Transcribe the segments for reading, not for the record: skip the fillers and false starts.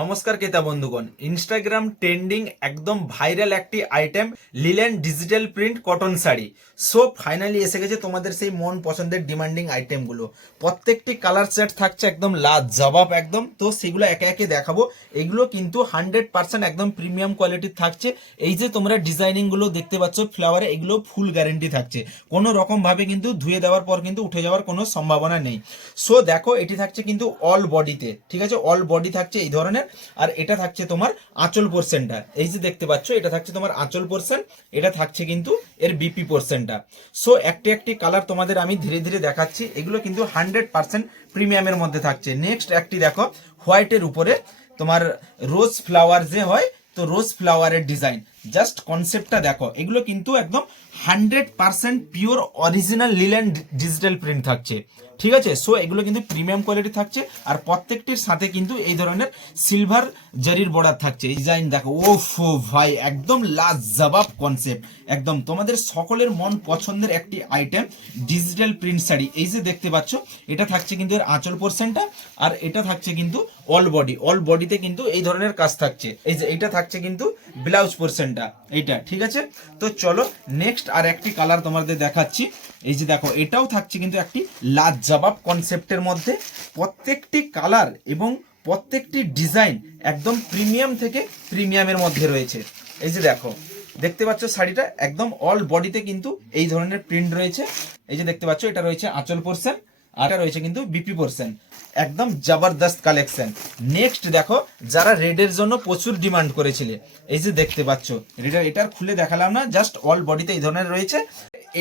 নমস্কার ক্রেতা বন্ধুগণ, ইনস্টাগ্রাম ট্রেন্ডিং একদম ভাইরাল একটি item linen digital print cotton sari. So finally এসে গেছে তোমাদের সেই মন পছন্দের ডিমান্ডিং আইটেমগুলো। প্রত্যেকটি কালার সেট থাকছে একদম লাজবাব একদম। তো সেগুলো একে একে দেখাবো। এগুলো কিন্তু 100% একদম প্রিমিয়াম কোয়ালিটির থাকছে। এই যে তোমরা ডিজাইনিংগুলো দেখতে পাচ্ছ ফ্লাওয়ারে, এগুলো ফুল গ্যারেন্টি থাকছে। কোনো রকমভাবে কিন্তু ধুয়ে দেওয়ার পর কিন্তু উঠে যাওয়ার কোনো সম্ভাবনা নেই। সো দেখো, এটি থাকছে কিন্তু অল বডিতে, ঠিক আছে, অল বডি থাকছে এই ধরনের। আর এটা থাকছে তোমার আঁচল পোর্শনটা, এই যে দেখতে পাচ্ছ, এটা থাকছে তোমার আঁচল পোর্শন, এটা থাকছে কিন্তু এর বিপি পোর্শনটা। সো একটি একটি কালার তোমাদের আমি ধীরে ধীরে দেখাচ্ছি। এগুলো কিন্তু 100% প্রিমিয়ামের মধ্যে থাকছে। নেক্সট একটি দেখো, হোয়াইটের উপরে তোমার রোজ ফ্লাওয়ার যে হয়, তো রোজ ফ্লাওয়ারের ডিজাইন, জাস্ট কনসেপ্টটা দেখো। এগুলো কিন্তু একদম 100% pure original linen digital print থাকছে, ঠিক আছে। সো এগুলো কিন্তু প্রিমিয়াম কোয়ালিটি থাকছে। আর প্রত্যেকটির সাথে কিন্তু এই ধরনের সিলভার জারির বর্ডার থাকছে। এই ডিজাইন দেখো, ওফ ভাই, একদম লাজবাব কনসেপ্ট, একদম তোমাদের সকলের মন পছন্দের একটি আইটেম ডিজিটাল প্রিন্ট শাড়ি। এই যে দেখতে পাচ্ছ, এটা থাকছে কিন্তু এর আঁচল পোর্শনটা, আর এটা থাকছে কিন্তু অল বডি। অল বডিতে কিন্তু এই ধরনের কাজ থাকছে। এই যে এটা থাকছে কিন্তু ব্লাউজ পোর্শনটা, এইটা, ঠিক আছে। তো চলো নেক্সট আর একটি কালার তোমাদের দেখাচ্ছি। এই যে দেখো, এটাও থাকছে কিন্তু একটি লাজবাব কনসেপ্টের মধ্যে। প্রত্যেকটি কালার এবং প্রত্যেকটি ডিজাইন একদম প্রিমিয়াম থেকে প্রিমিয়ামের মধ্যে রয়েছে। এই যে দেখো, দেখতে পাচ্ছ শাড়িটা একদম অল বডিতে কিন্তু এই ধরনের প্রিন্ট রয়েছে। এই যে দেখতে পাচ্ছ, এটা রয়েছে আঁচল পোর্শন, আর এটা রয়েছে কিন্তু বিপি পোর্শন। একদম জবরদস্ত কালেকশন। নেক্সট দেখো, যারা রেডের জন্য প্রচুর ডিমান্ড করেছিলে, এই যে দেখতে পাচ্ছ রেডের, এটার খুলে দেখালাম না, জাস্ট অল বডিতে এই ধরনের রয়েছে।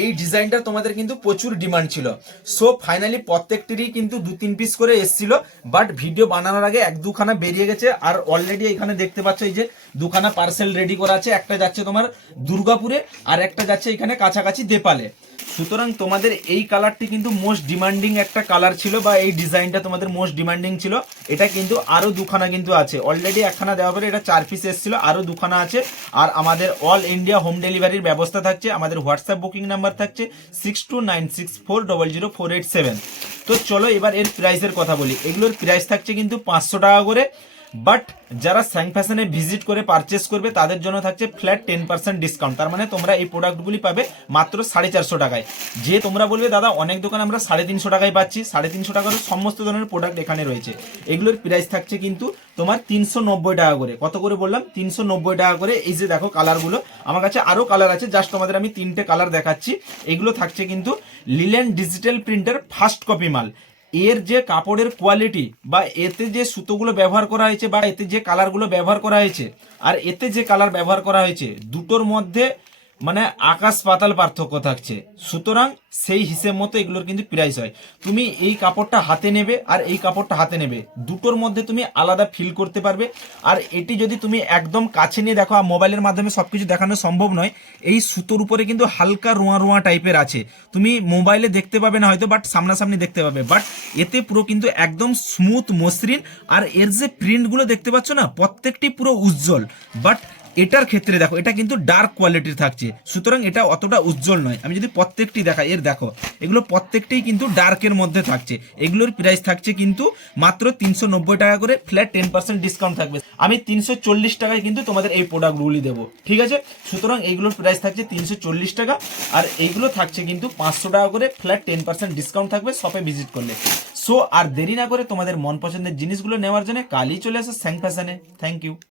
এই ডিজাইনটা তোমাদের কিন্তু প্রচুর ডিমান্ড ছিল। সো ফাইনালি প্রত্যেকটিরই কিন্তু 2-3 পিস করে এসেছিল, বাট ভিডিও বানানোর আগে 1-2খানা বেরিয়ে গেছে। আর অলরেডি এখানে দেখতে পাচ্ছ, এই যে 2খানা পার্সেল রেডি করা আছে। একটা যাচ্ছে তোমার দুর্গাপুরে, আর একটা যাচ্ছে এখানে কাছাকাছি দেপালে। সুতরাং তোমাদের এই কালারটি কিন্তু মোস্ট ডিমান্ডিং একটা কালার ছিল, বা এই ডিজাইনটা তোমাদের মোস্ট ডিমান্ডিং ছিল। এটা কিন্তু আরো 2খানা কিন্তু আছে। অলরেডি 1খানা দেওয়া পরে এটা 4 পিস এসেছিল, আরো 2খানা আছে। আর আমাদের অল ইন্ডিয়া হোম ডেলিভারির ব্যবস্থা থাকছে। আমাদের হোয়াটসঅ্যাপ বুকিং নাম্বার থাকছে 6296400487। তো চলো এবার এর প্রাইসের কথা বলি। এগুলোর প্রাইস থাকছে কিন্তু 500 টাকা করে। বাট যারা স্যাং ফ্যাশনে ভিজিট করে পারচেস করবে তাদের জন্য থাকছে ফ্ল্যাট 10% ডিসকাউন্ট। তার মানে তোমরা এই প্রোডাক্টগুলি পাবে মাত্র 450 টাকায়। যে তোমরা বলবে দাদা অনেক দোকান আমরা 350 টাকায় পাচ্ছি, 350 টাকার সমস্ত ধরনের প্রোডাক্ট এখানে রয়েছে। এগুলোর প্রাইস থাকছে কিন্তু তোমার 390 টাকা করে। কত করে বললাম? 390 টাকা করে। এই যে দেখো কালারগুলো, আমার কাছে আরো কালার আছে, জাস্ট তোমাদের আমি 3টে কালার দেখাচ্ছি। এগুলো থাকছে কিন্তু linen digital printer first copy মাল। এর যে কাপড়ের কোয়ালিটি, বা এতে যে সুতোগুলো ব্যবহার করা হয়েছে, বা এতে যে কালারগুলো ব্যবহার করা হয়েছে, আর এতে যে কালার ব্যবহার করা হয়েছে, দুটোর মধ্যে মানে আকাশ পাতাল পার্থক্য থাকছে। সুতরাং সেই হিসেব মতো এগুলোর কিন্তু প্রাইস হয়। তুমি এই কাপড়টা হাতে নেবে আর এই কাপড়টা হাতে নেবে, দুটোর মধ্যে তুমি আলাদা ফিল করতে পারবে। আর এটি যদি তুমি একদম কাছে নিয়ে দেখো, মোবাইলের মাধ্যমে সবকিছু দেখানো সম্ভব নয়, এই সুতোর উপরে কিন্তু হালকা রোঁয়া রোঁয়া টাইপের আছে। তুমি মোবাইলে দেখতে পাবে না হয়তো, বাট সামনাসামনি দেখতে পাবে। বাট এতে পুরো কিন্তু একদম স্মুথ মসৃণ। আর এর যে প্রিন্টগুলো দেখতে পাচ্ছ না, প্রত্যেকটি পুরো উজ্জ্বল। বাট এটার ক্ষেত্রে দেখো, এটা কিন্তু ডার্ক কোয়ালিটির থাকছে, সুতরাং এটা অতটা উজ্জ্বল নয়। আমি যদি প্রত্যেকটি দেখাই, এর দেখো, এগুলো প্রত্যেকটাই কিন্তু ডার্কের মধ্যে থাকছে। এগুলোর প্রাইস থাকছে কিন্তু মাত্র 390 টাকা করে, ফ্ল্যাট 10% ডিসকাউন্ট থাকবে। আমি 340 টাকায় কিন্তু তোমাদের এই প্রোডাক্টগুলি দেবো, ঠিক আছে। সুতরাং এইগুলোর প্রাইস থাকছে 340 টাকা, আর এইগুলো থাকছে কিন্তু 500 টাকা করে, ফ্ল্যাট 10% ডিসকাউন্ট থাকবে শপে ভিজিট করলে। সো আর দেরি না করে তোমাদের মন পছন্দের জিনিসগুলো নেওয়ার জন্য কালই চলে আসো স্যাং ফ্যাশনে। Thank you.